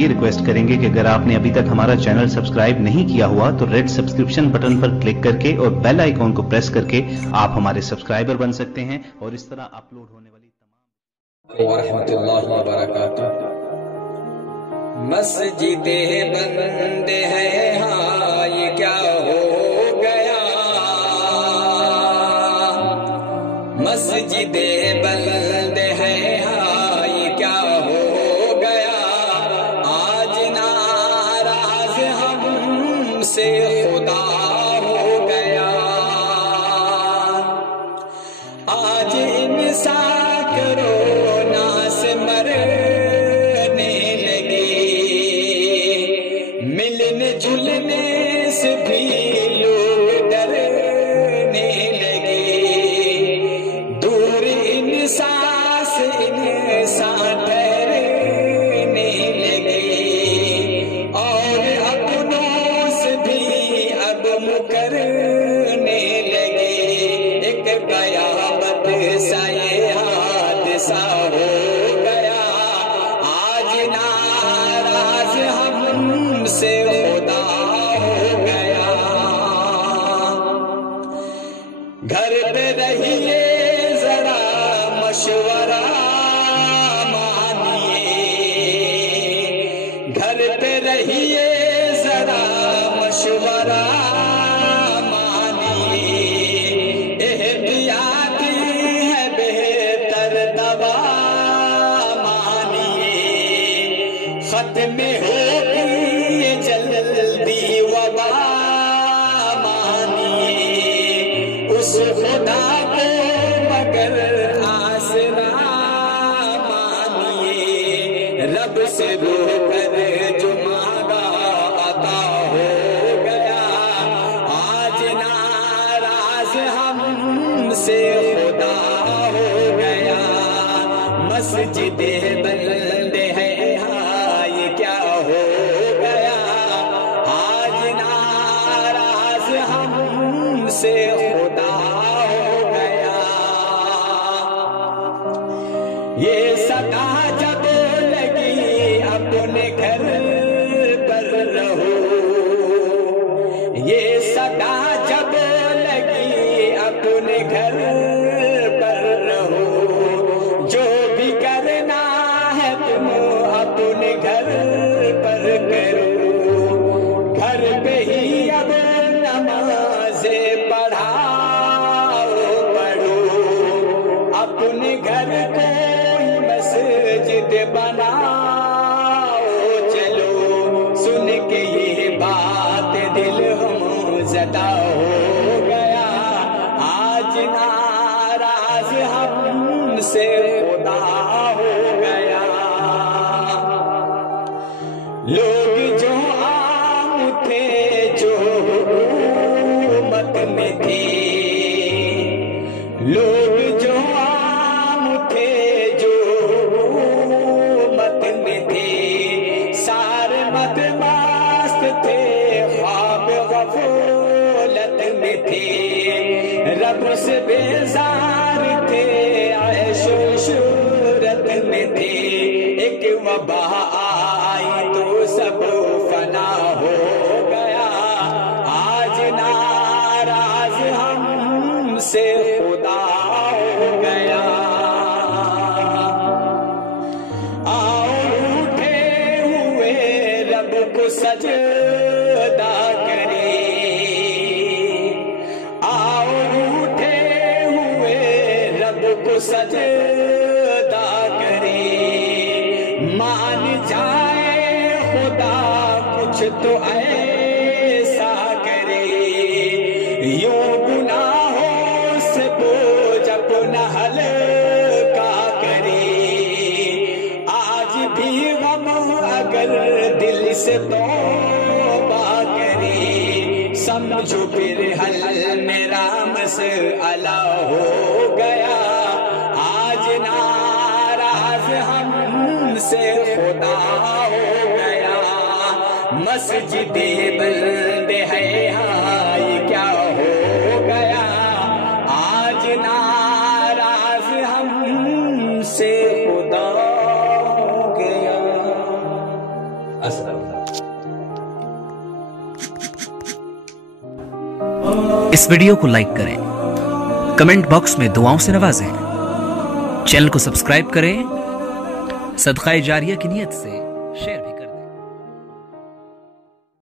ये रिक्वेस्ट करेंगे कि अगर आपने अभी तक हमारा चैनल सब्सक्राइब नहीं किया हुआ तो रेड सब्सक्रिप्शन बटन पर क्लिक करके और बेल आइकॉन को प्रेस करके आप हमारे सब्सक्राइबर बन सकते हैं और इस तरह अपलोड होने वाली तमाम वरहमतुल्लाहि वबरकातुहू। मस्जिदे बंद है हाँ ये क्या हो गया, मस्जिदे बंद है हाँ ये क्या हो गया, आज नाराज हमसे खुदा हो गया, आज इंसान कोरोना से मरने लगे, मिलने जुलने से भी लोग डरने लगे, दूर इंसान से इंसान ठहरने लगे, और अपनों से भी अब मुकरने लगे, एक कयामत सा ये हादसा हो गया, आज नाराज हमसे खुदा हो गया। घर पे रहिए जरा मशवरा मानिए, घर पे रहिए जरा मशवरा मानिए, एहतियाती है बेहतर दवा मानिए, खत्म होगी ये जल्दी वबा मानिए, उस खुदा को मगर आसरा मानिए, रब से रोकर जो मांगा अता हो गया, आज नाराज हमसे खुदा हो गया, मस्जिदे बंद है हाँ ये क्या हो गया, आज नाराज हमसे खुदा हो गया। ये सदा जब लगी अपने घर पर रहो, ये सदा जब लगी अपने घर पर रहो, जो भी करना है तुम अपने घर पर करो, घर पे ही अब नमाज़े पढ़ाओ पढ़ो, अपने घर को ही मस्जिद बनाओ चलो, सुन के ये बात दिल हम ज़दा हो गया, आज नाराज हमसे खुदा हो गया। लोग जो आम थे जो हुकूमत में थे, लोग जो आम थे जो हुकूमत में थे, सारे मदमस्त थे ख्वाब गफलत में थे, रब से बेजार थे ऐशो शोहरत में थे, एक वबा आई तो सब फना हो गया, आज नाराज हमसे खुदा हो गया। आओ उठे हुए रब को सजदा करे, आओ उठे हुए रब को सजदा करे, मान जाए खुदा कुछ तो ऐसा करे, यूं गुनाहों से बोझ अपना हल्का करे, आज भी गम अगर दिल से तौबा करे, समझो फिर हल मेरा मसला हो गया, आज नाराज हमसे खुदा हो गया, मस्जिदे बंद है हाँ ये क्या हो गया, आज नाराज हमसे खुदा हो गया। अस्सलाम। इस वीडियो को लाइक करें, कमेंट बॉक्स में दुआओं से नवाजें, चैनल को सब्सक्राइब करें, सदका जारिया की नियत से शेयर